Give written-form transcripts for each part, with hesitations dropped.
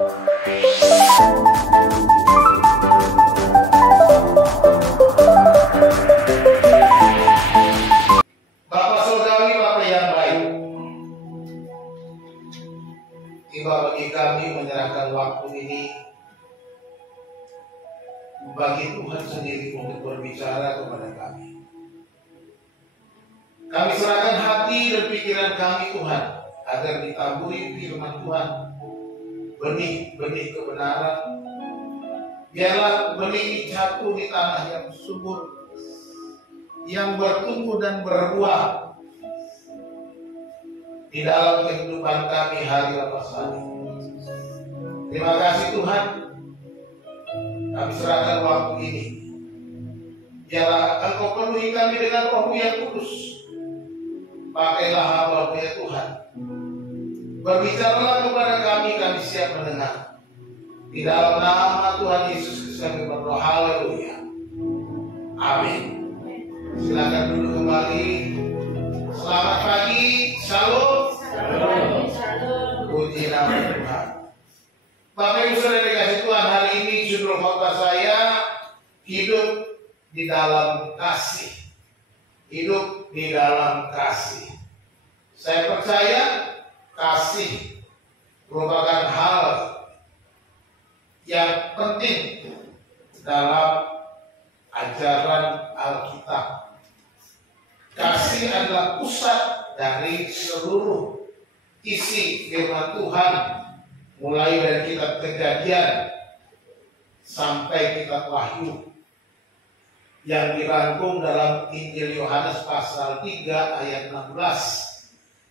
Bapak Surgawi, Bapak yang baik, tiba bagi kami menyerahkan waktu ini bagi Tuhan sendiri untuk berbicara kepada kami. Kami serahkan hati dan pikiran kami Tuhan, agar ditaburi firman Tuhan, benih-benih kebenaran. Biarlah benih ini jatuh di tanah yang subur, yang bertumbuh dan berbuah di dalam kehidupan kami hari lepas hari. Terima kasih Tuhan, kami serahkan waktu ini. Biarlah Engkau penuhi kami dengan Roh-Mu yang kudus. Pakailah hamba-Mu ya Tuhan. Berbicaralah kepada kami siap mendengar. Di dalam nama Tuhan Yesus Kristus kami berdoa. Haleluya. Amin. Silakan duduk kembali. Selamat pagi. Shalom. Shalom. Puji nama Tuhan. Bapak Ibu Saudara dikasih Tuhan, hari ini judul khotbah saya hidup di dalam kasih. Hidup di dalam kasih. Saya percaya kasih merupakan hal yang penting dalam ajaran Alkitab. Kasih adalah pusat dari seluruh isi firman Tuhan, mulai dari kitab Kejadian sampai kitab Wahyu, yang dirangkum dalam Injil Yohanes pasal 3 ayat 16.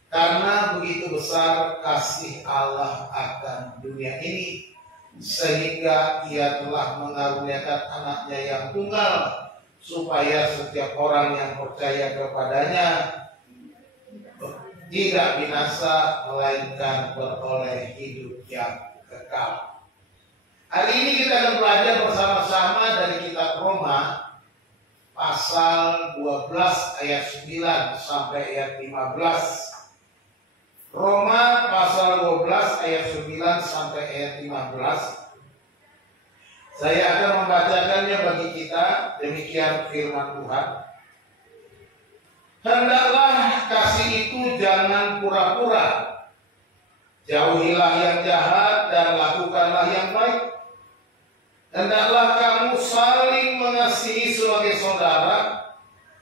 Karena begitu besar kasih Allah akan dunia ini, sehingga Ia telah mengaruniakan anaknya yang tunggal, supaya setiap orang yang percaya kepadanya tidak binasa, melainkan beroleh hidup yang kekal. Hari ini kita akan belajar bersama-sama dari kitab Roma pasal 12 ayat 9 sampai ayat 15. Roma pasal 12 ayat 9 sampai ayat 15. Saya akan membacakannya bagi kita. Demikian firman Tuhan. Hendaklah kasih itu jangan pura-pura. Jauhilah yang jahat dan lakukanlah yang baik. Hendaklah kamu saling mengasihi sebagai saudara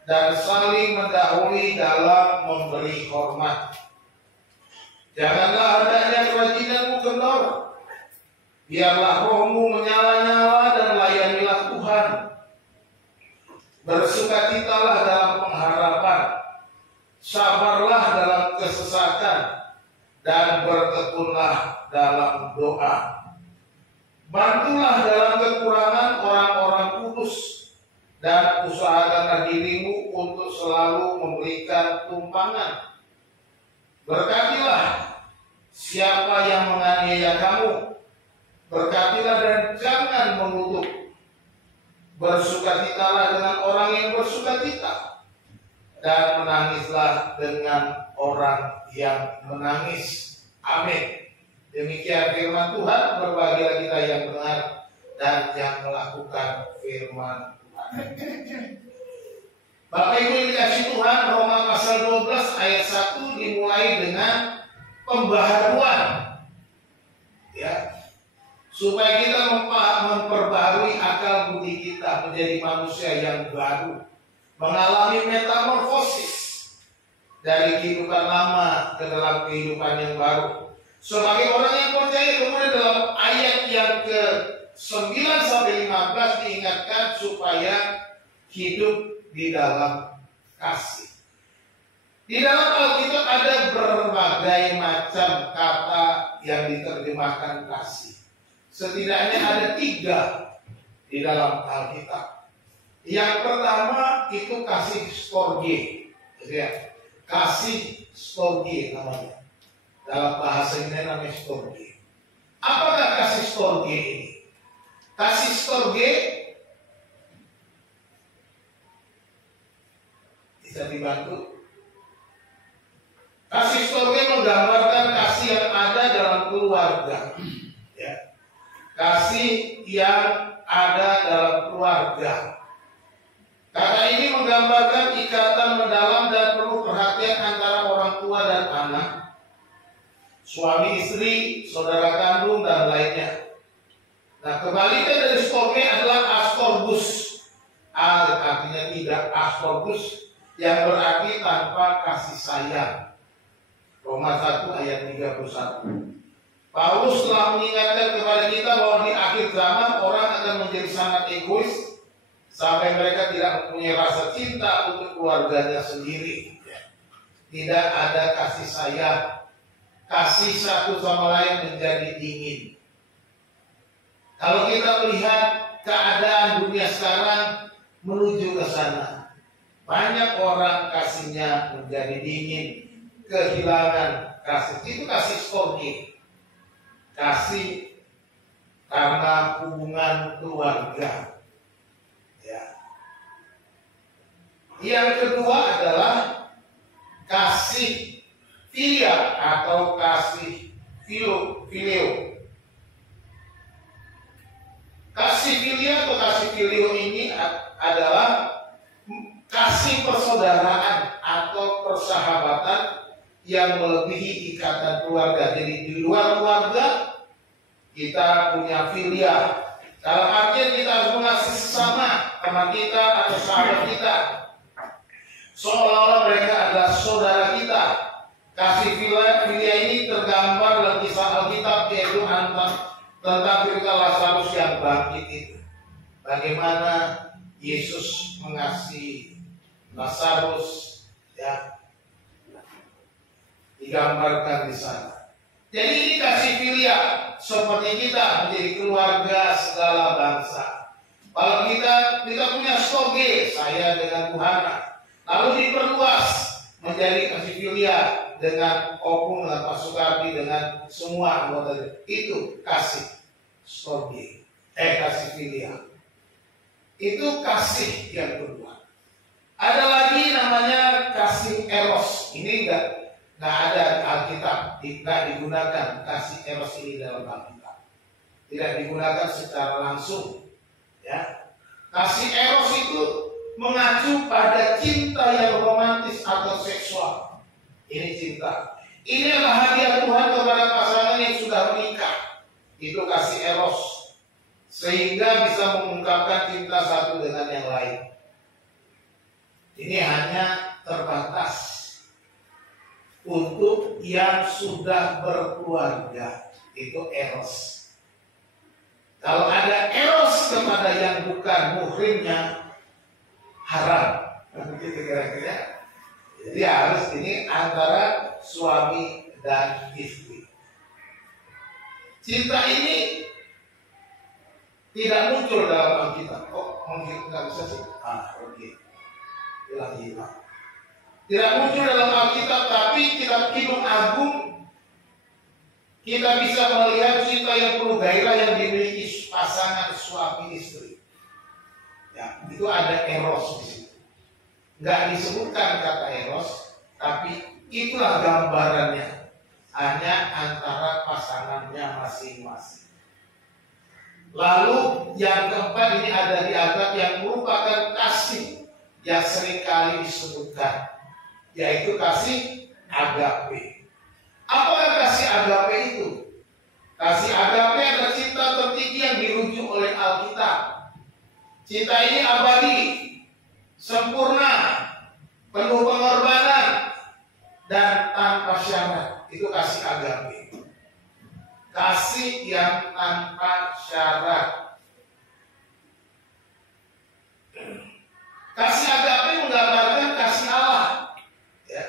dan saling mendahului dalam memberi hormat. Janganlah hendaknya kerajinanmu kendor. Biarlah rohmu menyala-nyala dan layanilah Tuhan. Bersukacitalah dalam pengharapan. Sabarlah dalam kesesakan. Dan bertekunlah dalam doa. Bantulah dalam kekurangan orang-orang kudus. Dan usahakanlah dirimu untuk selalu memberikan tumpangan. Berkatilah siapa yang menganiaya kamu. Berkatilah dan jangan mengutuk. Bersukacitalah dengan orang yang bersukacita. Dan menangislah dengan orang yang menangis. Amin. Demikian firman Tuhan. Berbahagialah kita yang dengar dan yang melakukan firman Tuhan. Bapak Ibu yang dikasih Tuhan, Roma pasal 12 ayat 1 dimulai dengan pembaharuan, ya, supaya kita memperbarui akal budi kita menjadi manusia yang baru, mengalami metamorfosis dari kehidupan lama ke dalam kehidupan yang baru. Sebagai orang yang percaya, kemudian dalam ayat yang ke-9 sampai 15 diingatkan supaya hidup di dalam kasih. Di dalam Alkitab ada berbagai macam kata yang diterjemahkan kasih. Setidaknya ada 3 di dalam Alkitab. Yang pertama itu kasih storge, ya. Kasih storge namanya. Dalam bahasa ini namanya storge. Apakah kasih storge ini? Kasih storge bisa dibantu. Kasih storge menggambarkan kasih yang ada dalam keluarga, Ya. Kasih yang ada dalam keluarga. Kata ini menggambarkan ikatan mendalam dan penuh perhatian antara orang tua dan anak, suami istri, saudara kandung, dan lainnya. Nah, kebalikan dari storge adalah astorbus. Artinya tidak, astorbus yang berarti tanpa kasih sayang. Roma 1 ayat 31. Paulus telah mengingatkan kepada kita bahwa di akhir zaman orang akan menjadi sangat egois sampai mereka tidak mempunyai rasa cinta untuk keluarganya sendiri. Tidak ada kasih sayang, kasih satu sama lain menjadi dingin. Kalau kita melihat keadaan dunia sekarang menuju ke sana, banyak orang kasihnya menjadi dingin, kehilangan kasih. Itu kasih storge. Kasih karena hubungan keluarga. Ya. Yang kedua adalah kasih filia atau kasih filio. Kasih filia atau kasih filio ini adalah kasih persaudaraan atau persahabatan yang melebihi ikatan keluarga. Jadi di luar keluarga kita punya filia. Dalam artian kita harus mengasihi sesama teman kita atau sahabat kita, seolah-olah mereka adalah saudara kita. Kasih filia ini tergambar dalam kisah Alkitab, yaitu tentang cerita Lazarus yang bangkit itu. Bagaimana Yesus mengasihi Lazarus, ya, digambarkan di sana. Jadi ini kasih filia, seperti kita menjadi keluarga segala bangsa. Kalau kita punya storge, saya dengan Tuhan, lalu diperluas menjadi kasih filia dengan Opung, dengan Pak Sukardi, dengan semua anggota itu kasih storge, kasih filia. Itu kasih yang kedua. Ada lagi namanya kasih eros. Ini enggak ada Alkitab, tidak digunakan kasih eros ini dalam Alkitab. Tidak digunakan secara langsung. Ya. Kasih eros itu mengacu pada cinta yang romantis atau seksual. Ini cinta. Ini adalah hadiah Tuhan kepada pasangan yang sudah menikah. Itu kasih eros. Sehingga bisa mengungkapkan cinta satu dengan yang lain. Ini hanya terbatas untuk yang sudah berkeluarga, itu eros. Kalau ada eros kepada yang bukan muhrimnya, haram. Begitu kira-kira. Jadi harus ini antara suami dan istri. Cinta ini tidak muncul dalam Alkitab. Kok mungkin nggak bisa sih? Oke. Hilang. Tidak muncul dalam Alkitab, tapi kitab Kidung Agung kita bisa melihat cinta yang penuh gairah yang dimiliki pasangan suami istri. Ya, itu ada eros di situ. Nggak disebutkan kata eros, tapi itulah gambarannya. Hanya antara pasangannya masing-masing. Lalu yang keempat ini ada di Alkitab yang merupakan kasih yang seringkali disebutkan, yaitu kasih agape. Apakah kasih agape itu? Kasih agape adalah cinta tertinggi yang dirujuk oleh Alkitab. Cinta ini abadi, sempurna, penuh pengorbanan, dan tanpa syarat. Itu kasih agape. Kasih yang tanpa syarat. Kasih agape menggambarkan kasih Allah. Ya.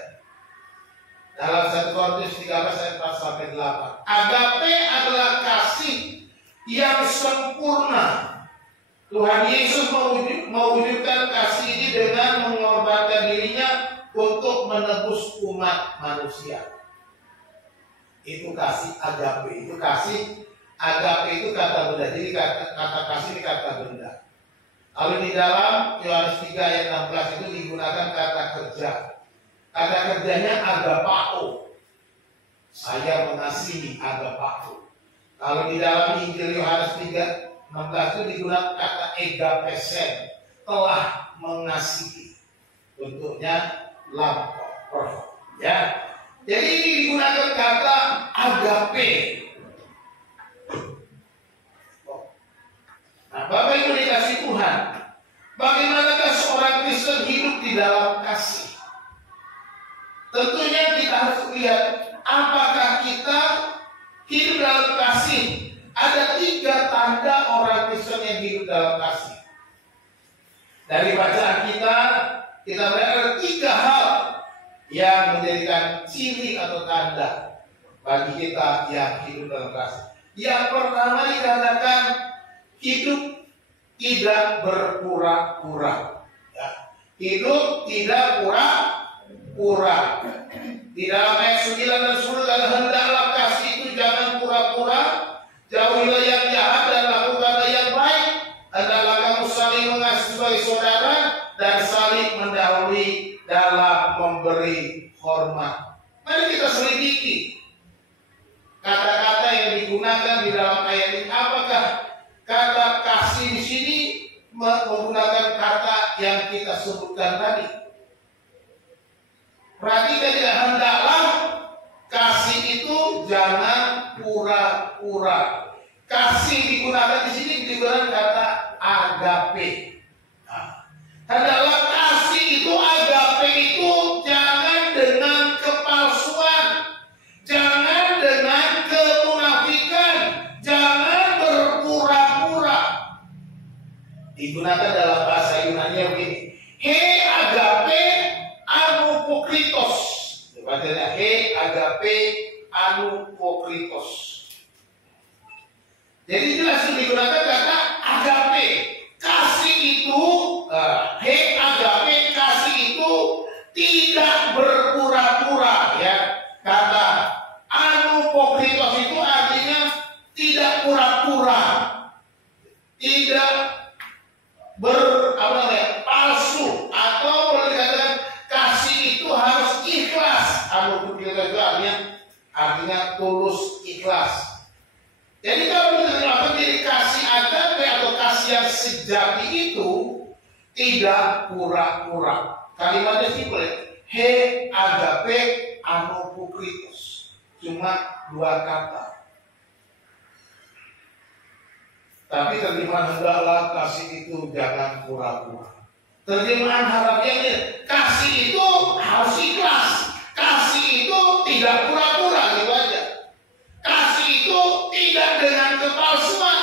Dalam 1 Korintus 13 ayat 4-8. Agape adalah kasih yang sempurna. Tuhan Yesus mewujudkan kasih ini dengan mengorbankan dirinya untuk menebus umat manusia. Itu kasih agape. Itu kasih agape itu kata benda. Jadi kata kasih ini kata benda. Lalu di dalam Yohanes 3 ayat 16 itu digunakan kata kerja. Kata kerjanya agapao. Saya mengasihi agapao. Kalau di dalam Injil Yohanes 3:16 itu digunakan kata egapesen, telah mengasihi, bentuknya lampau. Ya. Jadi ini digunakan kata agape. Nah, Bapak Ibu dikasih Tuhan, bagaimanakah seorang Kristen hidup di dalam kasih? Tentunya kita harus lihat apakah kita hidup dalam kasih. Ada 3 tanda orang Kristen yang hidup dalam kasih. Dari bacaan kita melihat ada 3 hal yang menjadikan ciri atau tanda bagi kita yang hidup dalam kasih. Yang pertama dikatakan hidup tidak berpura-pura. Ya. Hidup tidak pura-pura. Di dalam ayat 9 dan 10, dan hendaklah kasih itu jangan pura-pura, jauhilah yang jahat dan lakukanlah yang baik. Hendaklah kamu saling mengasihi sebagai saudara dan saling mendahului dalam memberi hormat. Mari kita selidiki kata-kata yang digunakan di dalam ayat ini. Apakah kata kasih di sini menggunakan kata yang kita sebutkan tadi? Perhatikan ya, hendaklah kasih itu jangan pura-pura. Kasih digunakan di sini digunakan kata agape. Nah, hendaklah kasih itu, agape itu jangan dengan kepalsuan, jangan dengan kemunafikan, jangan berpura-pura. Digunakan dalam bahasa Yunani begini, he agape anupokritos. Bacanya he agape anupokritos. Jadi jelas digunakan kata agape. Kasih itu, he agape, kasih itu tidak berpura-pura, ya. Kata anupokritos itu artinya tidak pura-pura, tidak palsu, atau boleh dikatakan kasih itu harus ikhlas. Anupokritos itu artinya tulus, ikhlas. Jadi kalau kita menjadi kasih agape atau kasih yang sejati itu tidak pura-pura. Kalimatnya simpel, he agape anupokritos. Cuma 2 kata. Tapi terjemahan hendaklah kasih itu jangan pura-pura. Terjemahan harafiahnya, kasih itu harus ikhlas. Kasih itu tidak pura-pura, gitu aja. Kasih itu tidak dengan kepalsuan.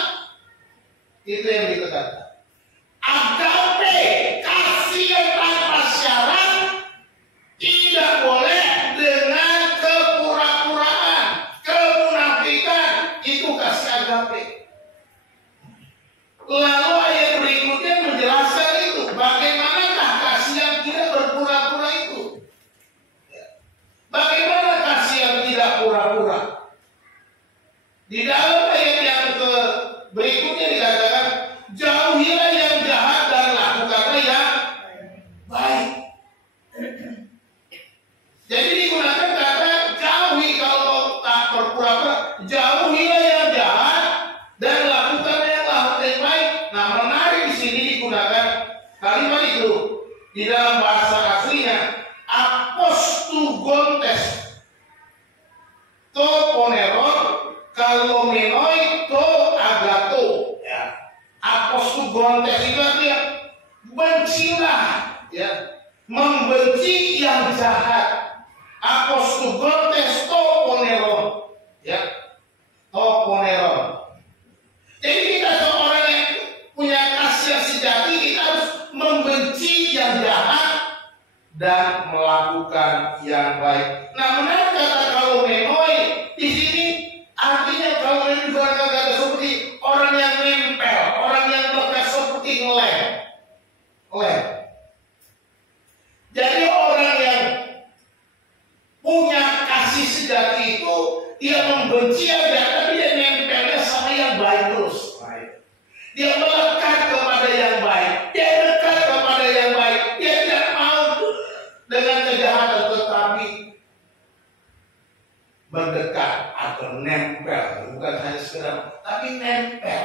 Itu yang dikatakan. Agape, kasih yang tanpa syarat, tidak boleh dengan kepura-puraan, kemunafikan. Itu kasih agape. Lalu ayat berikutnya menjelaskan itu. Bagaimanakah kasih yang tidak berpura-pura itu? Bagaimana kasih yang tidak pura-pura? Di dalam ayat yang berikutnya dikatakan, jauhilah yang jahat dan lakukanlah yang baik. Jadi digunakan kata jauhi, kalau tak berpura-pura, jauhilah yang jahat dan lakukanlah yang baik. Nah, menarik di sini digunakan kalimat itu di dalam bahasa aslinya apostugontes, to poneron, kalomenoi, to agato. Ya. Apostugontes itu artinya bencilah, ya, membenci yang jahat. Apostugontes to poneron, ya, to poneron. Jadi kita seorang yang punya kasih yang sejati, kita harus membenci yang jahat dan melakukan yang baik. Nah, menarik kata kalau menoi di sini artinya kalau ini juga kata seperti orang yang nempel, orang yang bekas seperti ngelem. Jadi orang yang punya kasih sejati itu dia membenci yang jahat, tapi dia nempelnya sama yang baik terus. Dia melekat kepada yang baik, dia dekat kepada yang baik, dia tidak mau dengan kejahatan, tetapi mendekat atau nempel bukan hanya sekedar, tapi nempel.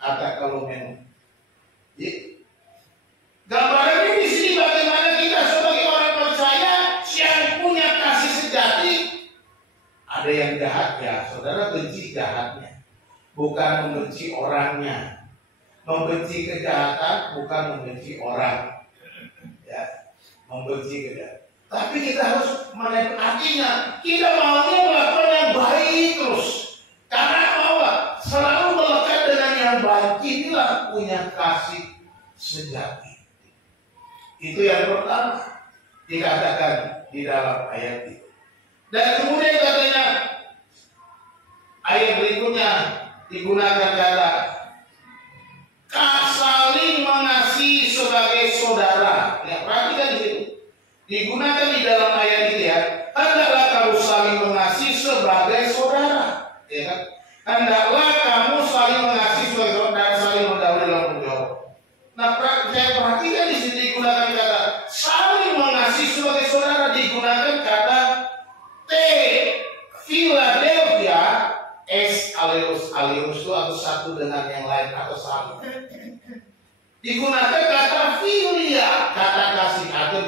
Ada kalau memang. Gambarannya di sini bagaimana kita sebagai orang percaya yang punya kasih sejati. Ada yang jahat ya, saudara benci jahatnya, bukan membenci orangnya. Membenci kejahatan bukan membenci orang, ya, membenci kejahatan. Tapi kita harus menaik artinya, kita maunya melakukan yang baik terus. Karena apa? Selalu melekat dengan yang baik. Inilah punya kasih sejati. Itu yang pertama dikatakan di dalam ayat itu. Dan kemudian katanya ayat berikutnya digunakan kata saling mengasihi sebagai saudara. Ya, perhatikan di situ. Digunakan di dalam ayat ini ya. Hendaklah kamu saling mengasihi sebagai saudara. Ya kan? Hendaklah kamu saling mengasihi sebagai saudara, saling mendahului dalam menjawab. Nah, saya perhatikan di sini digunakan kata saling mengasihi sebagai saudara, digunakan kata T Philadelphia S alius itu atau satu dengan yang lain atau saling. Digunakan kata filia, kata kasih, atau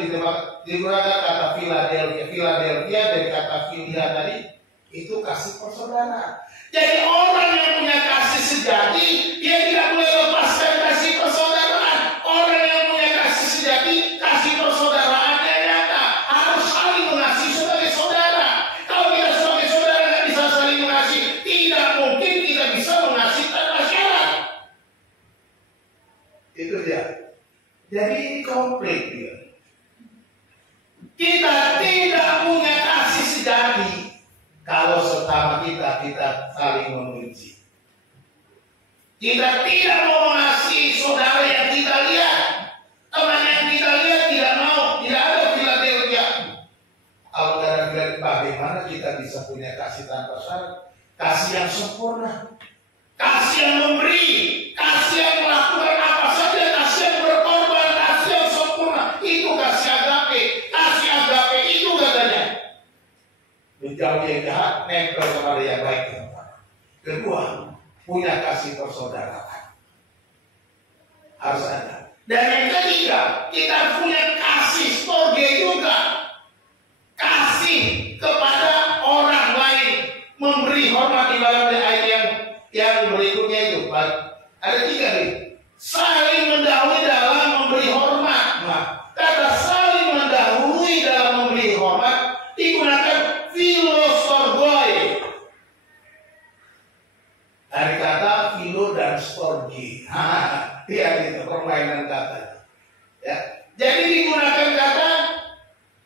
digunakan kata Philadelphia dari kata filia tadi itu kasih persaudaraan. Jadi orang yang punya kasih sejati, dia tidak boleh lepaskan kasih persaudaraan. Orang yang punya kasih sejati, kasih persaudaraannya nyata, harus saling mengasihi sebagai saudara. Kalau kita sebagai saudara nggak bisa saling mengasihi, tidak mungkin kita bisa mengasihi tanpa syarat. Itu dia. Jadi ini komplit dia. Kita tidak punya kasih sejati kalau sesama kita saling membenci. Kita tidak mau mengasihi saudara yang kita lihat, teman yang kita lihat tidak mau, tidak ada Philadelphia. Kalau tidak, bagaimana kita bisa punya kasih tanpa syarat? Kasih yang sempurna, kasih yang memberi, kasih yang melakukan apa saja, kasih yang berkorban, kasih yang sempurna. Itu kasih agape. Kasih agape itu katanya menjauhi yang jahat, nempel kepada yang baik. Kedua, punya kasih persaudaraan harus ada. Dan yang ketiga, kita punya kasih storge juga, kasih kepada orang lain, memberi hormat. Di dalam ayat yang berikutnya itu ada 3 nih. Saling mendahului dalam memberi hormat. Nah, kata saling mendahului dalam memberi hormat digunakan filostorgoi dari kata filo dan storgi. Dia itu permainan kata. Ya. Jadi digunakan kata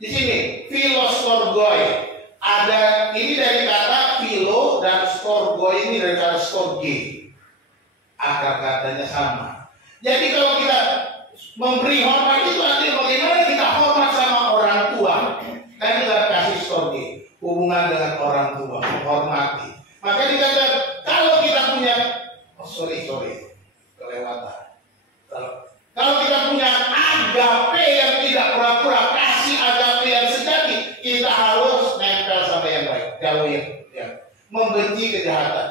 di sini filostorgoi. Ada ini dari kata filo dan storgoi ini dari kata storgi. Akar katanya sama. Jadi kalau kita memberi hormat itu artinya bagaimana kita hormat sama orang tua. Kan kita kasih storgi, hubungan dengan orang tua, menghormati. Maka dikatakan kalau kita punya kelewatan. Kalau kita punya agape yang tidak pura-pura, kasih agape yang sejati, kita harus nempel sama yang baik, jauhi yang membenci kejahatan,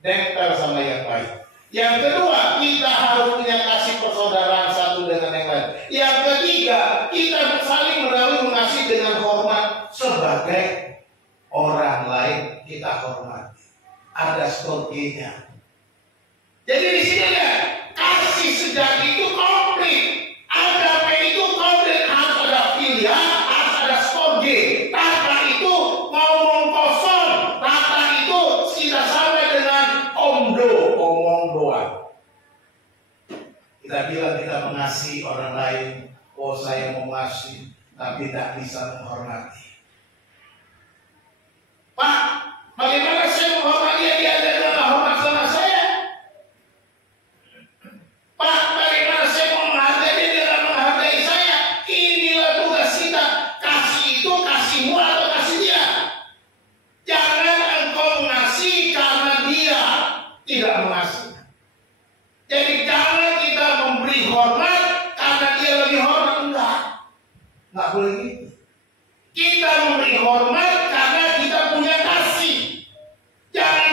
nempel sama yang baik. Yang kedua, kita harus punya kasih persaudaraan satu dengan yang lain. Yang ketiga, kita saling mendahului mengasihi dengan hormat sebagai orang lain kita hormati. Ada storginya. Jadi di sini ya, kasih sejati itu komplit. Agape itu komplit, harus ada filia, harus ada storge. Tanpa itu ngomong kosong. Tanpa itu kita sampai dengan omong doang. Kita bilang kita mengasihi orang lain, oh saya mengasihi, tapi tidak bisa menghormati. Pak, bagaimana saya menghormati dia tidak hormat sama saya? Pak, bagaimana saya mau menghargai dia tidak menghargai saya? Inilah tugas kita. Kasih itu kasihmu atau kasih dia. Jangan engkau mengasihi karena dia tidak mengasihi. Jadi jangan kita memberi hormat karena dia lebih hormat. Enggak boleh gitu. Kita memberi hormat karena kita punya kasih. Jangan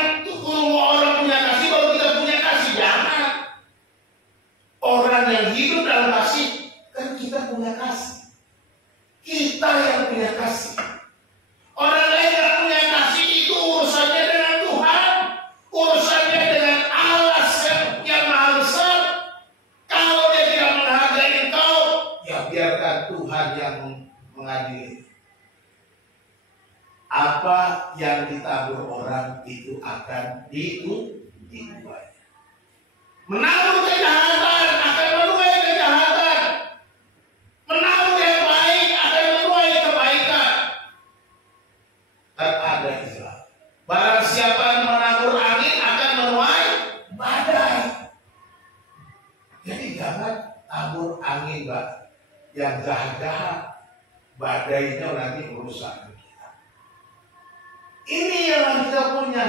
apa yang ditabur orang itu akan dituai. Menabur kejahatan akan menuai kejahatan. Menabur yang baik akan menuai kebaikan. Dan ada istilah, barang siapa yang menabur angin akan menuai badai. Jadi jangan tabur angin, Mbak, yang jahat-jahat. Badainya nanti merusak kita. Ini yang kita punya.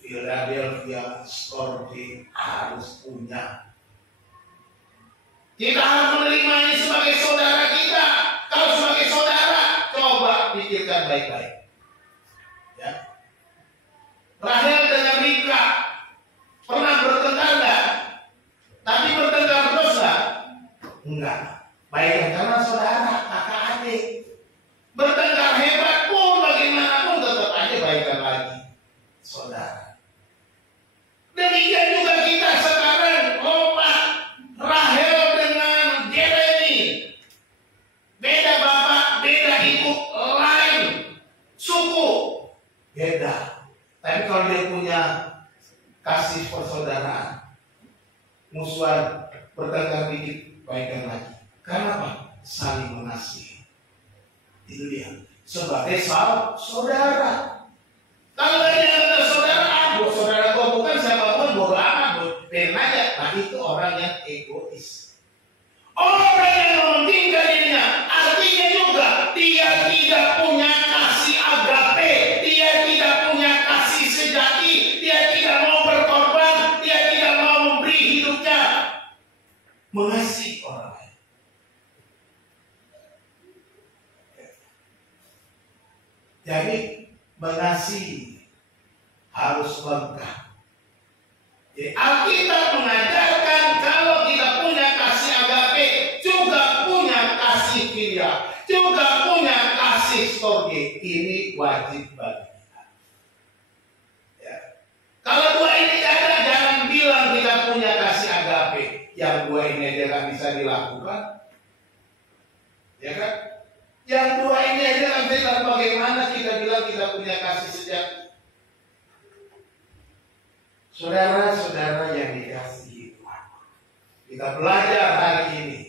Philadelphia Storge harus punya. Kita harus menerima ini sebagai saudara kita. Kalau sebagai saudara, coba pikirkan baik-baik. Ya. Rahel dengan Ribka pernah bertengkar enggak? Tapi bertengkar terus enggak? Enggak. Baik karena saudara, kakak adik. Bertengkar hebat pun bagaimanapun tetap aja baikan lagi. Saudara. Demikian juga kita sekarang, lompat Rahel dengan Jeremy. Beda bapak, beda ibu, lain suku, beda. Tapi kalau dia punya kasih persaudaraan, musuhan bertengkar dikit, baikan lagi. Karena apa? Saling mengasihi. Itu dia. Sebagai saudara. Kalau dia ada saudara, saudara gua bukan siapapun, bodo amat, biarin aja. Nah itu orang yang egois. Orang yang mementingkan dirinya, artinya juga dia tidak punya kasih agape, dia tidak punya kasih sejati, dia tidak mau berkorban, dia tidak mau memberi hidupnya, mengasihi orang lain. Jadi mengasihi harus lengkap. Jadi Alkitab mengajarkan kalau kita punya kasih agape, juga punya kasih filia, juga punya kasih storge. Ini wajib bagi kita. Ya. Kalau dua ini ada, jangan bilang kita punya kasih agape. Yang dua ini aja kan bisa dilakukan. Ya kan? Yang dua ini aja kan bisa, bagaimana kita bilang kita punya kasih sejati. Saudara-saudara yang dikasihi Tuhan, kita belajar hari ini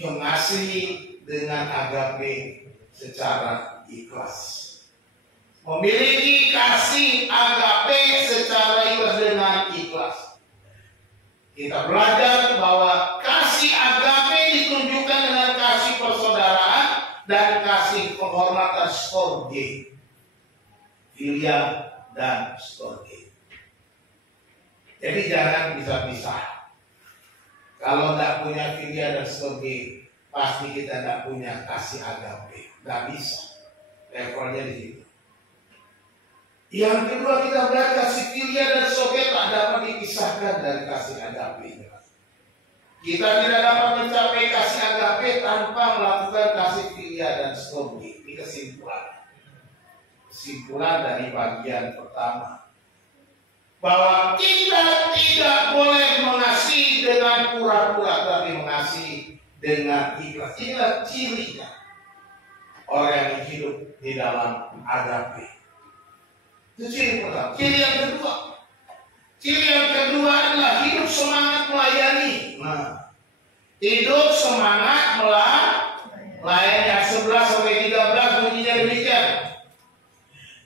mengasihi dengan agape secara ikhlas. Memiliki kasih agape secara ikhlas dengan ikhlas. Kita belajar bahwa kasih agape ditunjukkan dengan kasih persaudaraan dan kasih penghormatan storge, filia dan storge. Jadi jangan bisa-bisa. Kalau tidak punya filia dan storge, pasti kita tidak punya kasih agape. Tidak bisa. Levelnya di situ. Yang kedua, kita belajar kasih filia dan storge tak dapat dipisahkan dari kasih agape. Kita tidak dapat mencapai kasih agape tanpa melakukan kasih filia dan storge. Ini kesimpulan. Kesimpulan dari bagian pertama. Bahwa kita tidak boleh mengasihi dengan pura-pura, tapi mengasihi dengan ikhlas. Inilah cirinya orang yang hidup di dalam agape. Itu ciri pertama. Ciri yang kedua adalah hidup semangat melayani. Nah, hidup semangat melayani. 11-13 bunyinya demikian.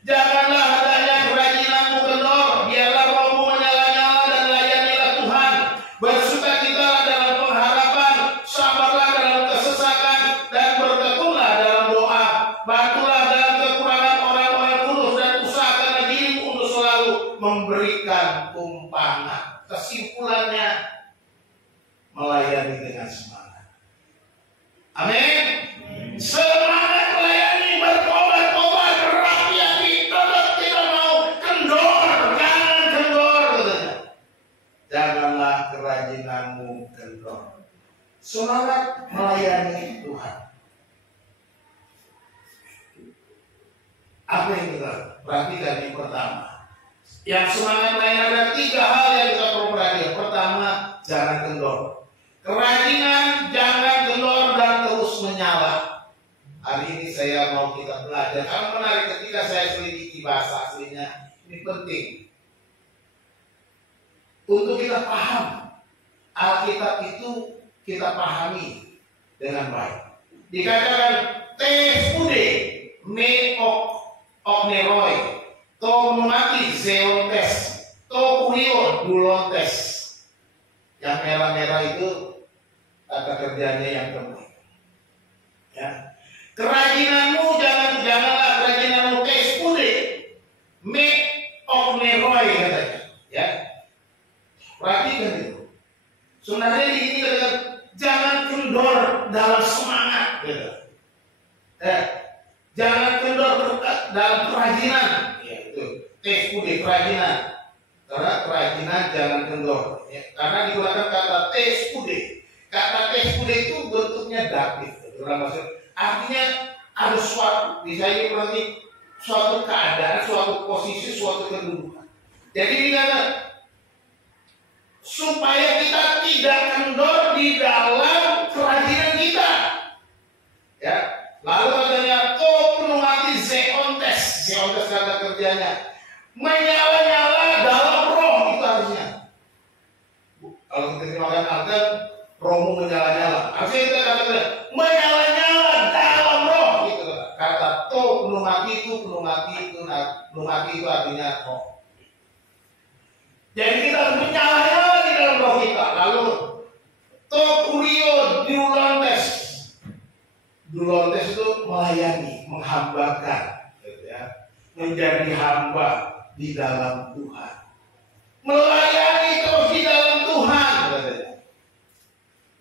Janganlah hendaknya kerajinanmu kendor, biarlah rohmu menyala-nyala dan layanilah Tuhan. Bersukacitalah dalam pengharapan, sabarlah dalam kesesakan, dan bertekunlah dalam doa. Bantulah dalam kekurangan orang-orang kudus dan usahakanlah dirimu untuk selalu memberikan tumpangan. Kesimpulannya, melayani dengan semangat. Amin. Semangat melayani, bertobat-tobat, rapi-api, tetap tidak mau kendor, jangan kendor, katanya. Janganlah kerajinanmu kendor. Semangat melayani Tuhan. Apa yang kita perhatikan yang pertama? Yang semangat melayani ada 3 hal yang kita perlu perhatikan. Pertama, jangan kendor. Kerajinan, jangan kendor dan terus menyala. hari ini saya mau kita belajar. Karena menarik ketika saya selidiki bahasa aslinya, ini penting untuk kita paham Alkitab itu kita pahami dengan baik. Dikatakan tespude me okneroi to mati zeontes to kurio dulontes. Yang merah-merah itu kata kerjanya yang terbaik. Ya. Kerajinanmu janganlah kerajinanmu tespude me okneroi katanya. Ya. Perhatikan itu. Sebenarnya di sini katakan jangan kendor dalam semangat, gitu. Jangan kendor dalam kerajinan, ya itu. Tespude kerajinan. Karena kerajinan jangan kendor. Ya. Karena digunakan kata tespude. Kata tespude itu bentuknya datif. Artinya ada suatu, misalnya berarti suatu keadaan, suatu posisi, suatu kedudukan. Jadi dikatakan supaya kita tidak kendor di dalam kerajinan kita. Ya. Lalu katanya to penuh hati zeontes. Zeontes kata kerjanya menyala-nyala dalam roh, itu harusnya. Kalau kita terjemahkan artinya rohmu menyala-nyala. Artinya kita kata menyala-nyala dalam roh, gitu kata to penuh hati itu artinya roh. Jadi kita menyala-nyala di dalam roh kita. Lalu to kurio dulontes. Dulontes itu melayani, menghambakan, gitu ya. Menjadi hamba di dalam Tuhan. Melayani terus di dalam Tuhan. Gitu.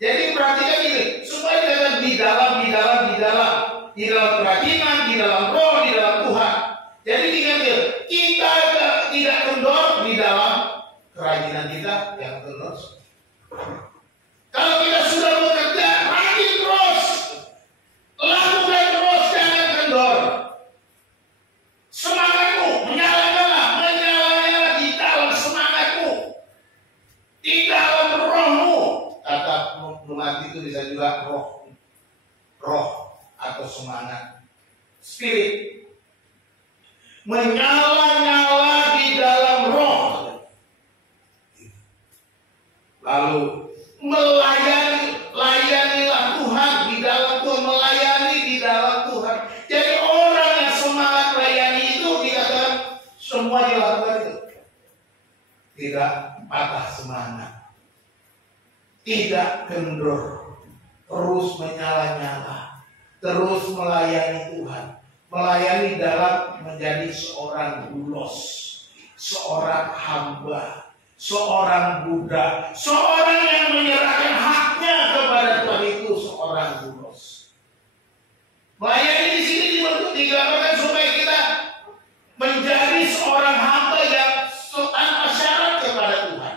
Jadi perhatikan ini, supaya jangan di dalam kerajinan, di dalam roh, di dalam Tuhan. Jadi ingat kita tidak kendor di dalam kerajinan kita yang terus. Kalau kita sudah bekerja, rajin terus, lakukan terus, jangan kendor. Semangatmu menyala-nyala di dalam semangatmu, di dalam rohmu. Kata mati itu bisa juga roh atau semangat, spirit. Menyala-nyala di dalam roh. Lalu layanilah Tuhan di dalam Tuhan, melayani di dalam Tuhan. Jadi orang yang semangat melayani itu dikatakan semua dilakukan itu. Tidak patah semangat, tidak kendor, terus menyala-nyala, terus melayani Tuhan, melayani dalam menjadi seorang dulos, seorang hamba, seorang budak, seorang yang menyerahkan haknya kepada Tuhan, itu seorang dulos. Melayani di sini digambarkan supaya kita menjadi seorang hamba yang tanpa syarat kepada Tuhan.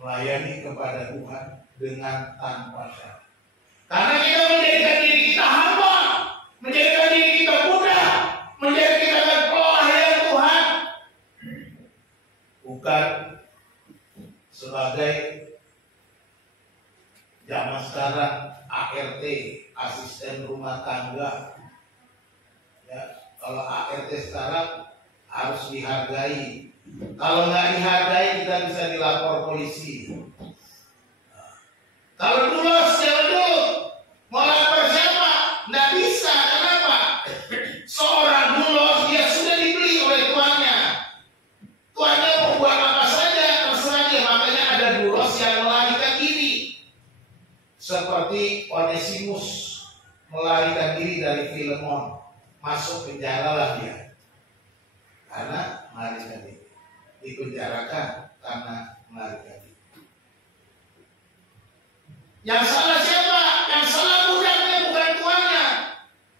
Melayani kepada Tuhan dengan tanpa syarat. Karena kita menjadikan diri kita hamba, menjadikan diri kita budak, menjadikan pelayan Tuhan. Bukan sebagai zaman sekarang ART, asisten rumah tangga. Ya, kalau ART sekarang harus dihargai. Kalau nggak dihargai kita bisa dilapor polisi. Kalau dulu jangan dulu mau lapor siapa? Nggak bisa. Kenapa? Seorang dulu dia sudah dibeli oleh tuannya. Tuannya mau buat apa saja terserah dia. Makanya ada dulos yang melarikan diri. Seperti Onesimus melarikan diri dari Filemon, masuk penjara lah dia. Karena melarikan diri. Dipenjarakan karena melarikan diri. Yang salah siapa? Yang salah budaknya, bukan tuannya.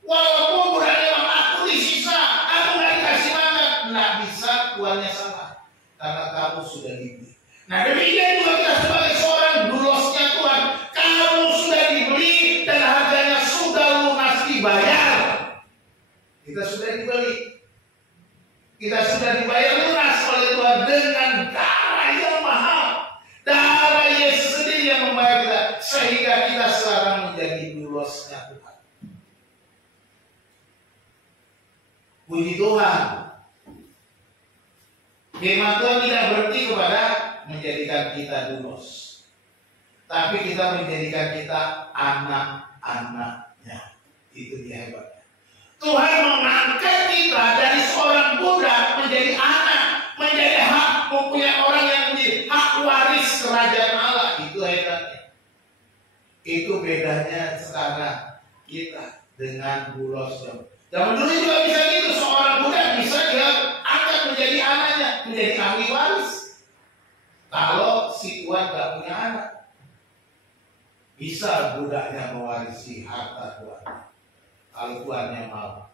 Walaupun budaknya memang aku disisa, aku nggak dikasih makan, nggak bisa, tuannya salah. Karena kamu sudah dibeli. Nah demikian juga kita sebagai seorang dulosnya Tuhan. Kamu sudah dibeli dan harganya sudah lunas dibayar. Kita sudah dibeli. Kita sudah dibayar lunas oleh Tuhan dengan darah yang mahal. Darah Yesus sendiri yang membayar kita, sehingga kita sekarang menjadi dulosnya Tuhan. Puji Tuhan. Firman Tuhan tidak berhenti kepada menjadikan kita dulos, tapi kita menjadikan kita anak-anaknya. Itu dia hebatnya. Tuhan mengangkat kita dari seorang budak menjadi anak, menjadi hak, mempunyai orang yang menjadi hak waris kerajaan Allah. Itu hebatnya. Itu bedanya sekarang kita dengan bulos. Zaman dulu juga bisa gitu, seorang budak bisa dia angkat menjadi anaknya, menjadi ahli waris. Kalau si tuan gak punya anak, bisa budaknya mewarisi harta tuannya. Kalau tuannya mau.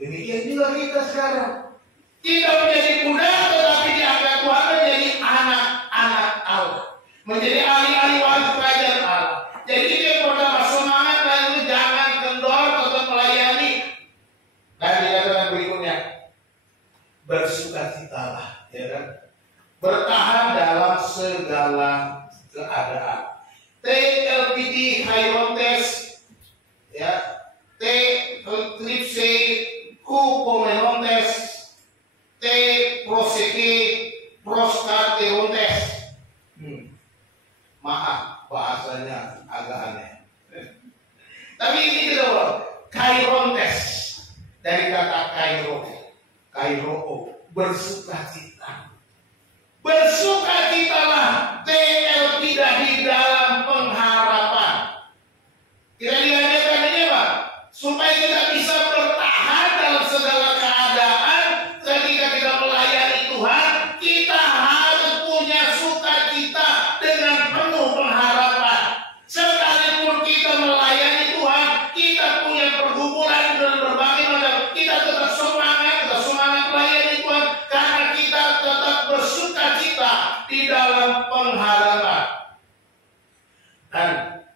Demikian juga kita sekarang. Kita menjadi budak, tetapi diangkat Tuhan menjadi anak-anak Allah, menjadi ahli-ahli waris kerajaan Allah. Jadi itu yang pertama, semangat dan itu jangan kendor, tetap melayani. Dan dikatakan berikutnya, bersukacitalah, ya kan? Bertahan dalam segala keadaan. TLPD Hierontes, ya, T Eclipse Kupomenontes, T Proseke Proskaterontes. Maaf, bahasanya agak aneh. Tapi ini kita Kairontes, dari kata Kairo, bersukacita. Bersukacitalah, TL tidak di dalam pengharapan. Kita diajarkan ini apa? Supaya kita bisa bertahan dalam segala keadaan. Ketika kita melayani Tuhan, kita harus punya sukacita dengan penuh pengharapan. Sekalipun kita melayani Tuhan, kita punya pergumulan dan berbagai macam, kita tetap semangat melayani Tuhan, karena kita tetap bersukacita di dalam pengharapan. Dan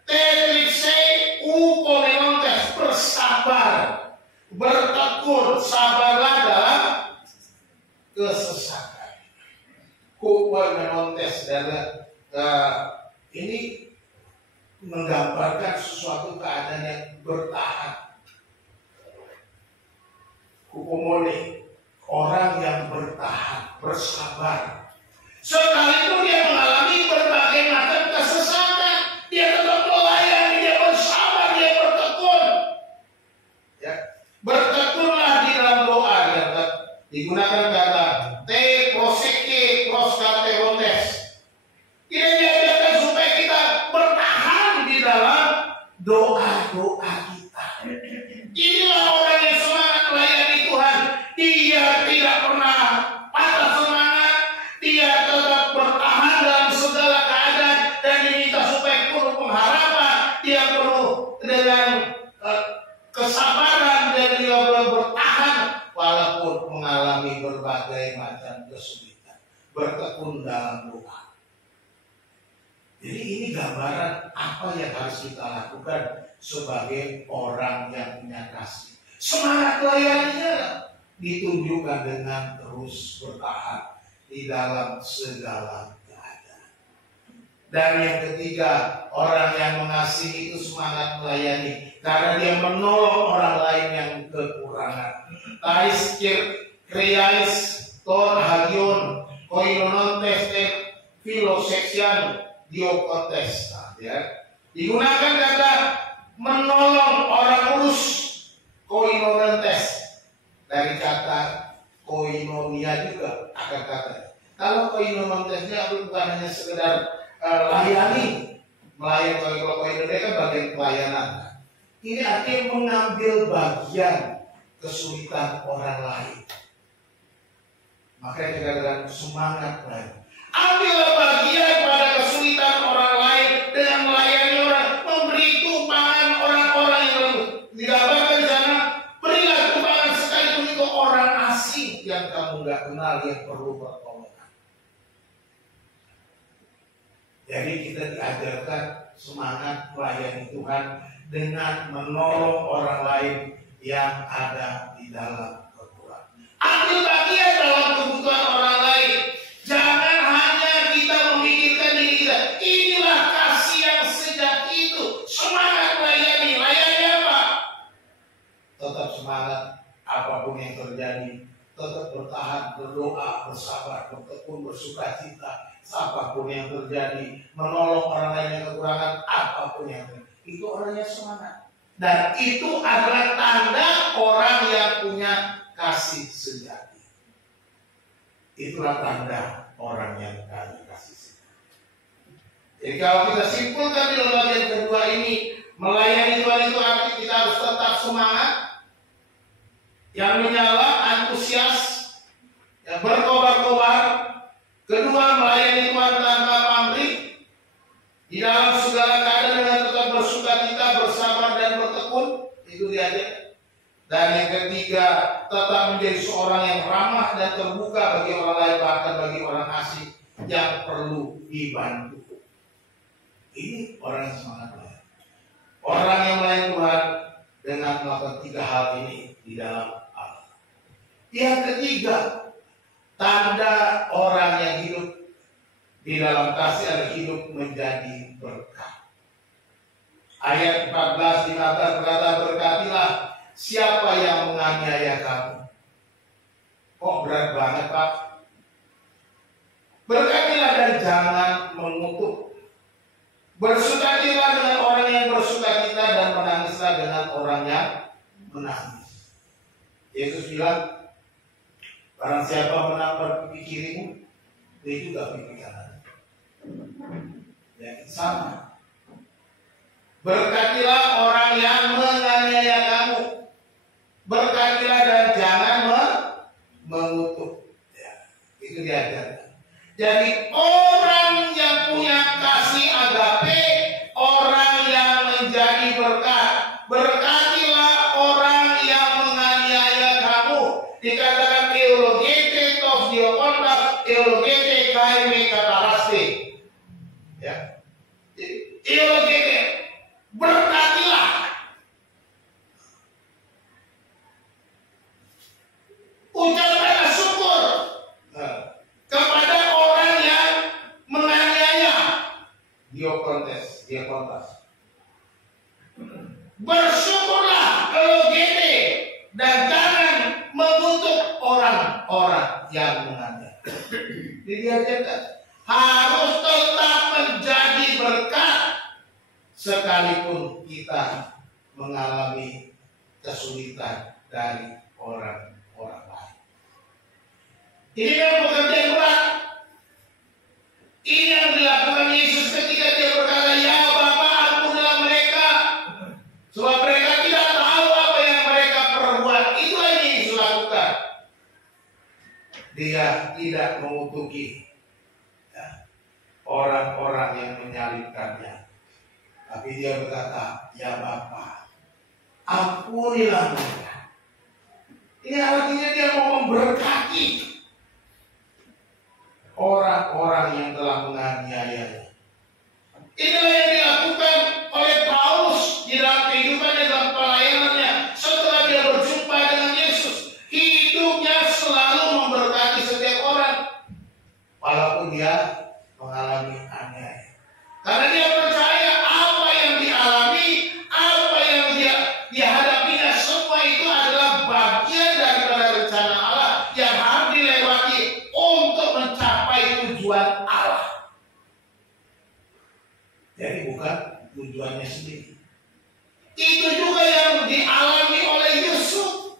Tetrikse Upomenontes, bersabar, bertekun, sabarlah dalam kesesakan. Upomenontes adalah ini menggambarkan sesuatu keadaan yang bertahan. Upomone, orang yang bertahan, bersabar. Sekalipun dia mengalami berbagai macam kesesakan, dia tetap melayani, dia bersabar, dia bertekun. Ya, bertekunlah di dalam doa. Ya, digunakan kata te proseke proskaterontes. Kita diajarkan supaya kita bertahan di dalam doa-doa kita. Inilah orang yang semangat melayani Tuhan. Dia tidak pernah patah semangat. Dia tetap bertahan dalam segala keadaan dan diminta supaya penuh pengharapan. Dia penuh dengan kesabaran dan dia bertahan walaupun mengalami berbagai macam kesulitan. Bertekun dalam doa. Jadi ini gambaran apa yang harus kita lakukan sebagai orang yang punya kasih. Semangat layaninya ditunjukkan dengan terus bertahan di dalam segala keadaan. Dan yang ketiga, orang yang mengasihi itu semangat melayani karena dia menolong orang lain yang kekurangan. Tais kreais tor hagion koinonontes filoseksian diokotes, ya. Digunakan kata menolong orang urus, koinonontes, dari kata koinonia juga akan kata. Kalau koinonontesnya bukan hanya sekedar layani, melayani. Kalau koinonia kan bagian pelayanan. Ini artinya mengambil bagian kesulitan orang lain. Makanya dikatakan semangat lain. Ambillah bagian pada kesulitan orang lain dengan melayani orang, memberi tumpangan orang-orang yang lemah. Digambarkan di sana, berilah tumpangan sekalipun itu orang asing yang kamu nggak kenal yang perlu pertolongan. Jadi kita diajarkan semangat melayani Tuhan dengan menolong orang lain yang ada di dalam kekurangan. Ambil bagian dalam kebutuhan orang lain. Jangan hanya kita memikirkan diri kita. Inilah kasih yang sejati itu. apapun yang terjadi, tetap bertahan, berdoa, bersabar, bertekun, bersukacita, apapun yang terjadi, menolong orang lain yang kekurangan, apapun yang terjadi. Itu orangnya semangat. Dan itu adalah tanda orang yang punya kasih sejati. Itulah tanda orang yang punya kasih sejati. Jadi kalau kita simpulkan di bagian kedua ini, melayani Tuhan itu arti kita harus tetap semangat, yang menyala, antusias, yang berkobar-kobar. Kedua, melayani Tuhan tanpa pamrih, di dalam segala keadaan dengan tetap bersukacita, bersabar dan bertekun. Itu diajar. Dan yang ketiga, tetap menjadi seorang yang ramah dan terbuka bagi orang lain, bahkan bagi orang asing yang perlu dibantu. Ini orang yang semangat melayani. Orang yang melayani Tuhan dengan melakukan tiga hal ini di dalam Allah. Yang ketiga, tanda orang yang hidup di dalam kasih adalah hidup menjadi berkat. Ayat 14-15 berkata, berkatilah siapa yang menganiaya kamu. Kok berat banget, Pak? Berkatilah dan jangan mengutuk. Bersukacita dengan orang yang bersukacita dan menangislah dengan orang yang menangis. Yesus bilang, barang siapa menampar pipi kirimu, dia juga pipi kanan. Ya, sama. Berkatilah orang yang menganiaya kamu. Berkatilah dan jangan mengutuk. Ya, itu diajarkan. Jadi orang yang punya kasih agape, orang yang menjadi berkat. Berkatilah orang yang menganiaya kamu. Dikatakan eulogete tos diokontas, eulogete kaime kataraste. Ya. Jadi eulogete, berkatilah. Ucapkanlah syukur kepada orang yang menganiaya. Diokontas. Bersyukurlah eulogete dan jangan mengutuk orang-orang yang menganiaya. Diajarkan harus tetap menjadi berkat sekalipun kita mengalami kesulitan dari orang-orang lain. Ini memang pekerjaan berat. Ini yang dilakukan Yesus ketika dia berkata, ya Bapa, ampunilah mereka, sebab mereka tidak tahu apa yang mereka perbuat. Itulah yang Yesus lakukan. Dia tidak mengutuki orang-orang yang menyalibkannya, tapi dia berkata, ya Bapa, ampunilah mereka. Ini artinya dia mau memberkati orang-orang yang telah menganiayanya. Inilah yang dilakukan oleh Paulus di dalam kehidupannya, dalam pelayanannya. Setelah dia berjumpa dengan Yesus, hidupnya selalu memberkati setiap orang, walaupun dia mengalami aniaya. Karena dia percaya apa yang dialami, apa yang dia hadapinya, semua itu adalah bagian daripada rencana Allah yang harus dilewati untuk mencapai tujuan Allah. Jadi bukan tujuannya sendiri. Itu juga yang dialami oleh Yusuf.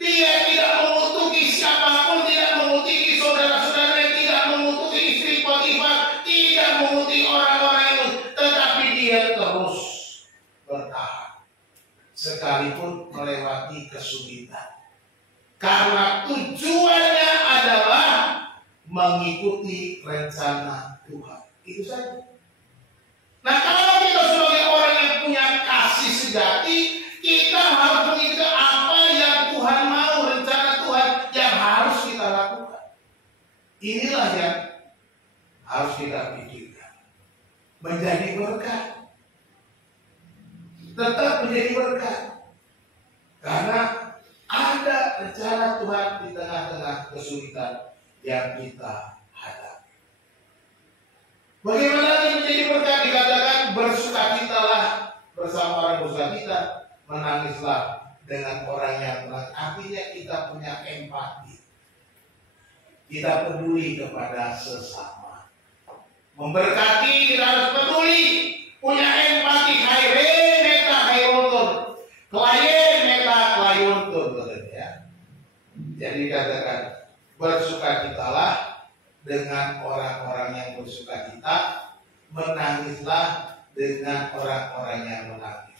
Dia tidak mengutuki siapapun, tidak mengutuki saudara-saudaranya, tidak mengutuki istri Potifar, tidak mengutuki orang-orang itu, tetapi dia terus bertahan sekalipun melewati kesulitan. Karena tujuannya adalah mengikuti rencana Tuhan. Itu saja. Nah, kalau kita sebagai orang yang punya kasih sejati, kita harus mengikuti apa yang Tuhan mau, rencana Tuhan yang harus kita lakukan. Inilah yang harus kita pikirkan. Menjadi berkat. Tetap menjadi berkat. Karena ada rencana Tuhan di tengah-tengah kesulitan yang kita hadapi. Bagaimana lagi menjadi berkat? Dikatakan bersukacitalah bersama orang bersukacita. menangislah dengan orang yang menangis. Artinya kita punya empati. Kita peduli kepada sesama. Memberkati, kita harus peduli. Punya empati. Haire meta hairontun. Klien meta klayontun. Ya. Jadi katakan, bersukacitalah dengan orang-orang yang bersukacita. Menangislah dengan orang-orang yang menangis.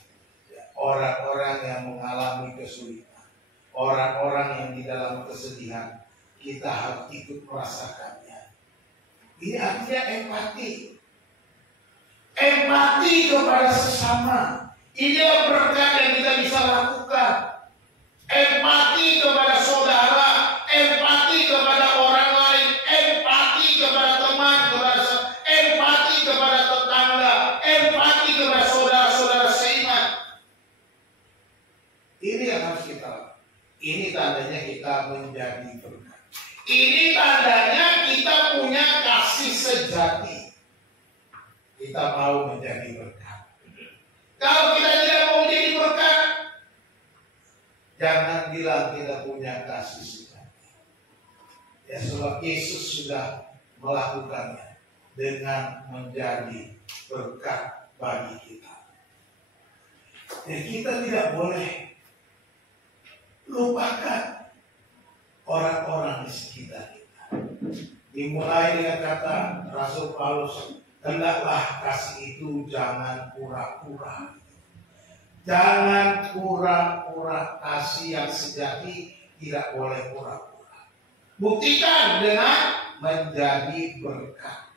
Orang-orang yang mengalami kesulitan. Orang-orang yang di dalam kesedihan. Kita harus ikut merasakannya. Ini artinya empati. Empati kepada sesama. Inilah berkat yang kita bisa lakukan. Empati kepada saudara. Empati kepada orang lain. Empati kepada teman. Empati kepada tetangga. Empati kepada saudara-saudara seiman. Ini yang harus kita lakukan. Ini tandanya kita menjadi berkat. Ini tandanya kita punya kasih sejati. Kita mau menjadi berkat. Kalau kita tidak mau menjadi berkat, jangan bilang kita punya kasih sejati. Ya, sebab Yesus sudah melakukannya dengan menjadi berkat bagi kita. Dan kita tidak boleh lupakan orang-orang di sekitar kita. Dimulai dengan kata Rasul Paulus, hendaklah kasih itu jangan pura-pura. Jangan pura-pura. Kasih yang sejati tidak boleh pura-pura. Buktikan dengan menjadi berkat.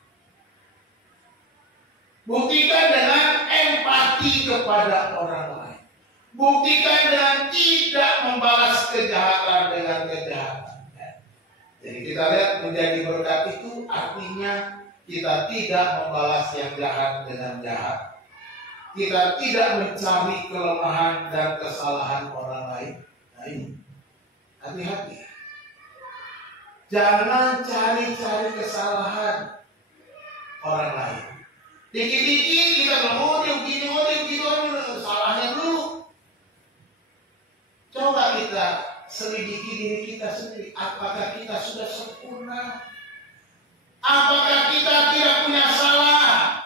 Buktikan dengan empati kepada orang lain. Buktikan dengan tidak membalas kejahatan dengan kejahatan. Jadi kita lihat menjadi berkat itu artinya kita tidak membalas yang jahat dengan jahat. Kita tidak mencari kelemahan dan kesalahan orang lain. Nah ini, hati-hati. Jangan cari-cari kesalahan orang lain. Dikit-dikit kita ngomong begini, salahnya dulu. Coba kita selidiki diri kita sendiri. Apakah kita sudah sempurna? Apakah kita tidak punya salah?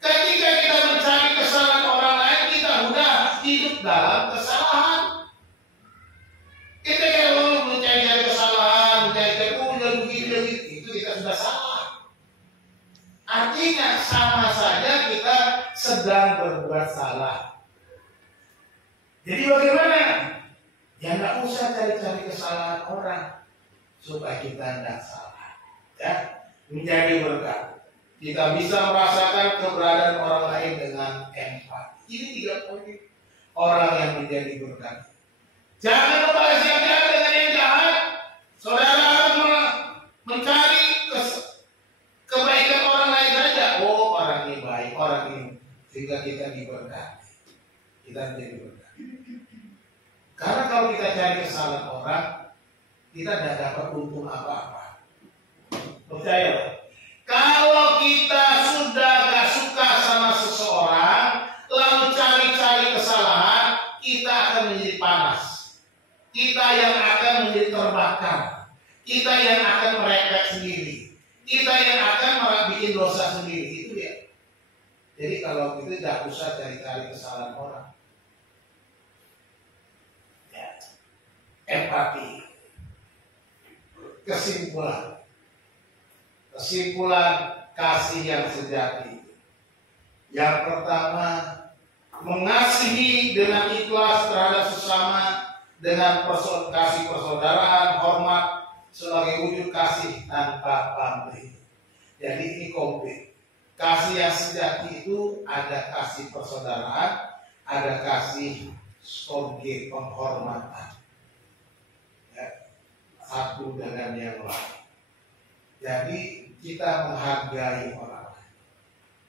Ketika kita mencari kesalahan orang lain, kita sudah hidup dalam kesalahan. Kita kalau mencari kesalahan, begini, itu kita sudah salah. Artinya sama saja kita sedang berbuat salah. Jadi bagaimana? Ya nggak usah cari-cari kesalahan orang supaya kita tidak salah. Ya, menjadi berkat. Kita bisa merasakan keberadaan orang lain dengan empati. Ini 3 poin orang yang menjadi berkat. Jangan membalas yang jahat dengan yang jahat. Saudara harus mencari kebaikan orang lain saja. Oh, orang ini baik, orang ini, sehingga kita diberkati. Kita menjadi berkat. Karena kalau kita cari kesalahan orang, kita tidak dapat untung apa-apa. Percaya? Kalau kita sudah gak suka sama seseorang, lalu cari-cari kesalahan, kita akan menjadi panas. Kita yang akan menjadi terbakar. Kita yang akan merepek sendiri. Kita yang akan bikin dosa sendiri. Itu ya. Jadi kalau kita tidak usah cari-cari kesalahan orang. Empati. Kesimpulan kasih yang sejati. Yang pertama, mengasihi dengan ikhlas terhadap sesama dengan kasih persaudaraan, hormat sebagai wujud kasih tanpa pamrih. Jadi ini komplit. Kasih yang sejati itu ada kasih persaudaraan, ada kasih sebagai penghormatan. Satu dengan yang lain. Jadi kita menghargai orang lain.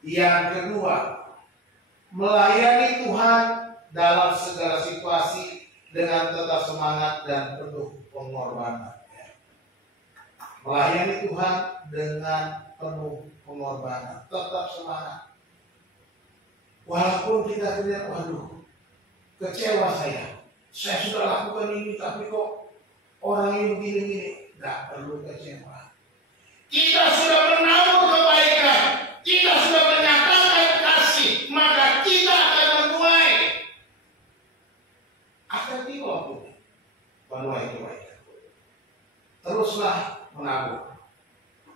Yang kedua, melayani Tuhan dalam segala situasi dengan tetap semangat dan penuh pengorbanan. Melayani Tuhan dengan penuh pengorbanan, tetap semangat. Walaupun kita tidak, waduh, kecewa saya sudah lakukan ini tapi kok orang ini begini-begini. Nggak perlu kecewa. Kita sudah menabur kebaikan, kita sudah menyatakan kasih, maka kita akan menuai. Akan tiba waktunya menuai kebaikan. Teruslah menabur.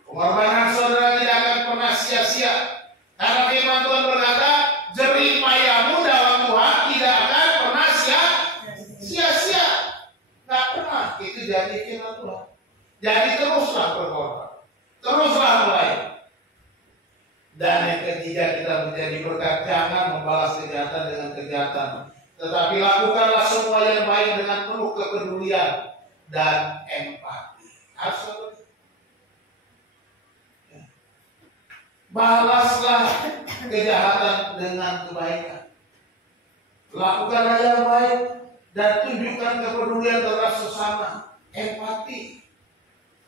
Pengorbanan saudara tidak akan pernah sia-sia. Karena firman Tuhan berkata, jerih payahmu dalam Tuhan tidak akan pernah sia-sia. Nggak pernah. Itu jadi firman Tuhan. Jadi teruslah berkorban. Teruslah mulai. Dan yang ketiga, kita menjadi berkat. Jangan membalas kejahatan dengan kejahatan, tetapi lakukanlah semua yang baik dengan penuh kepedulian dan empati. Harus seperti itu. Balaslah kejahatan dengan kebaikan. Lakukanlah yang baik dan tunjukkan kepedulian terhadap sesama. Empati.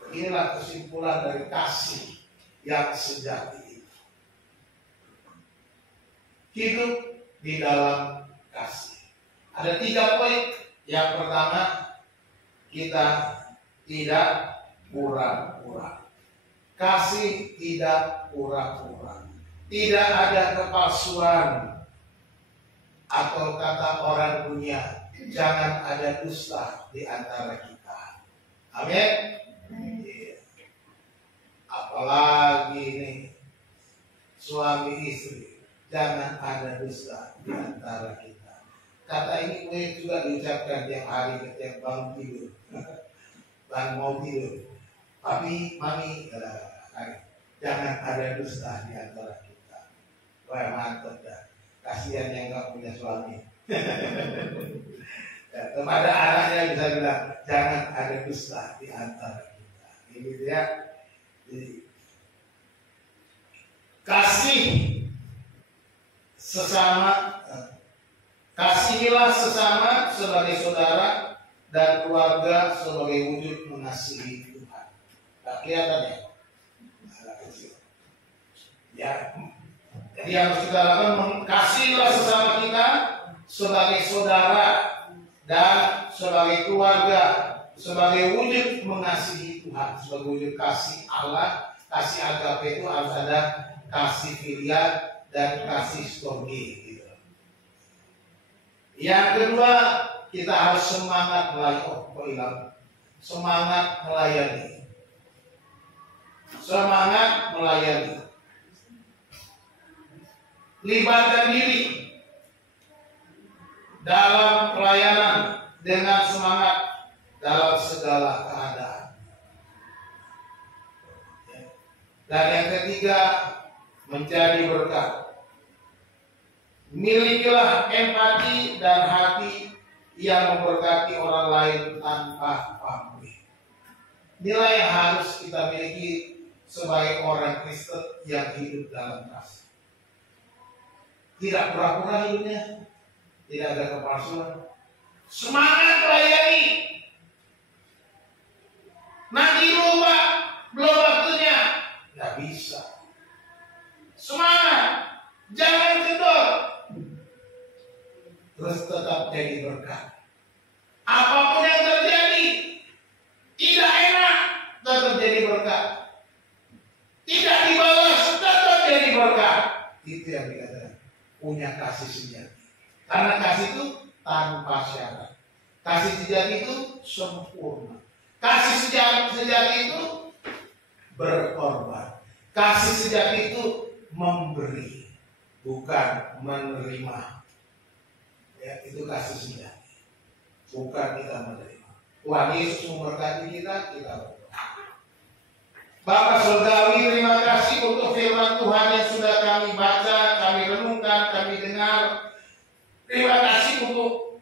Inilah kesimpulan dari kasih yang sejati itu. Hidup di dalam kasih. Ada 3 poin. Yang pertama, kita tidak pura-pura. Kasih tidak pura-pura. Tidak ada kepalsuan. Atau kata orang dunia, jangan ada dusta di antara kita. Amin. Apalagi ini suami istri, jangan ada dusta di antara kita. Kata ini juga diucapkan tiap hari ketika bangun tidur, dan mau tidur. Tapi mami, jangan ada dusta di antara kita. Wah, mantap dah. Kasihan yang nggak punya suami. Kepada anaknya bisa bilang, jangan ada dusta di antara kita. Ini dia. Kasih sesama, kasihilah sesama sebagai saudara dan keluarga sebagai wujud mengasihi Tuhan. Tak kelihatan ya? Ya, jadi harus kita lakukan, mengkasihilah sesama kita sebagai saudara dan sebagai keluarga, sebagai wujud mengasihi Tuhan, sebagai wujud kasih Allah. Kasih agape itu harus ada kasih filial dan kasih storge gitu. Yang kedua, kita harus semangat melayani. Semangat melayani. Semangat melayani. Libatkan diri dalam pelayanan dengan semangat dalam segala keadaan. Dan yang ketiga, menjadi berkat. Milikilah empati dan hati yang memberkati orang lain tanpa pamrih. Inilah yang harus kita miliki sebagai orang Kristen yang hidup dalam kasih. Tidak pura-pura hidupnya, tidak ada kepalsuan. Semangat melayani. Nanti lupa, belum waktunya. Nggak bisa. Semangat, jangan kendor. Terus tetap jadi berkat. Apapun yang terjadi, tidak enak, tetap jadi berkat. Tidak dibalas, tetap jadi berkat. Itu yang dikatakan punya kasih sejati. Karena kasih itu tanpa syarat. Kasih sejati itu sempurna. Kasih sejati itu berkorban. Kasih sejati itu memberi, bukan menerima. Ya, itu kasih sejati. Bukan kita menerima. Tuhan Yesus memberkati kita berdoa. Bapak Surgawi, terima kasih untuk firman Tuhan yang sudah kami baca, kami renungkan, kami dengar. Terima kasih untuk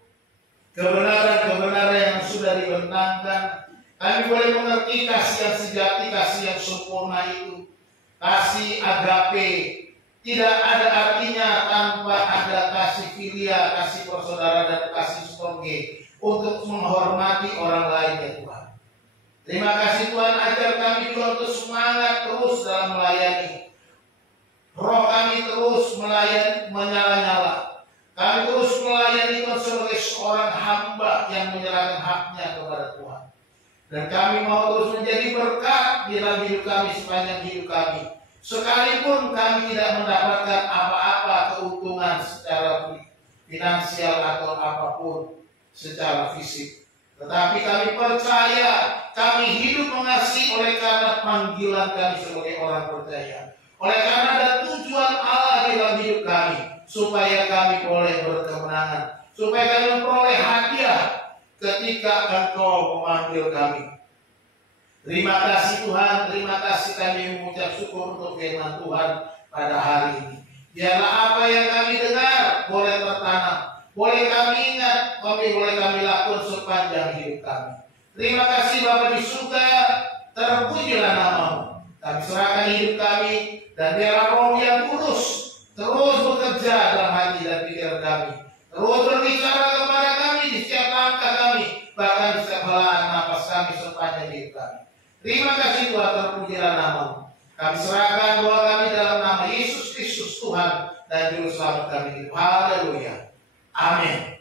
kebenaran-kebenaran yang sudah dibentangkan. Kami boleh mengerti kasih yang sejati, kasih yang sempurna itu. Kasih agape. Tidak ada artinya tanpa ada kasih filia, kasih persaudaraan dan kasih storge untuk menghormati orang lain ya Tuhan. Terima kasih Tuhan, ajar kami juga untuk semangat terus dalam melayani. Roh kami terus melayani, menyala-nyala. Kami terus melayani Tuhan sebagai seorang hamba yang menyerahkan haknya kepada Tuhan. Dan kami mau terus menjadi berkat di dalam hidup kami sepanjang hidup kami. Sekalipun kami tidak mendapatkan apa-apa keuntungan secara finansial atau apapun secara fisik. Tetapi kami percaya kami hidup mengasihi oleh karena panggilan kami sebagai orang percaya. Oleh karena ada tujuan Allah di dalam hidup kami. Supaya kami boleh berkemenangan. Supaya kami memperoleh hadiah ketika Engkau memanggil kami. Terima kasih Tuhan, terima kasih kami mengucap syukur untuk firman Tuhan pada hari ini. Biarlah apa yang kami dengar boleh tertanam, boleh kami ingat, boleh kami lakukan sepanjang hidup kami. Terima kasih Bapa di surga, terpujilah nama-Mu. Kami serahkan hidup kami dan biarlah Roh yang kudus terus bekerja dalam hati dan pikiran kami. Terus berbicara kepada kami di setiap langkah kami, bahkan di setiap helaan nafas kami sepanjang hidup kami. Terima kasih Tuhan, terpujilah nama-Mu. Kami serahkan doa kami dalam nama Yesus Kristus Tuhan dan Juru Selamat kami. Haleluya. Amin.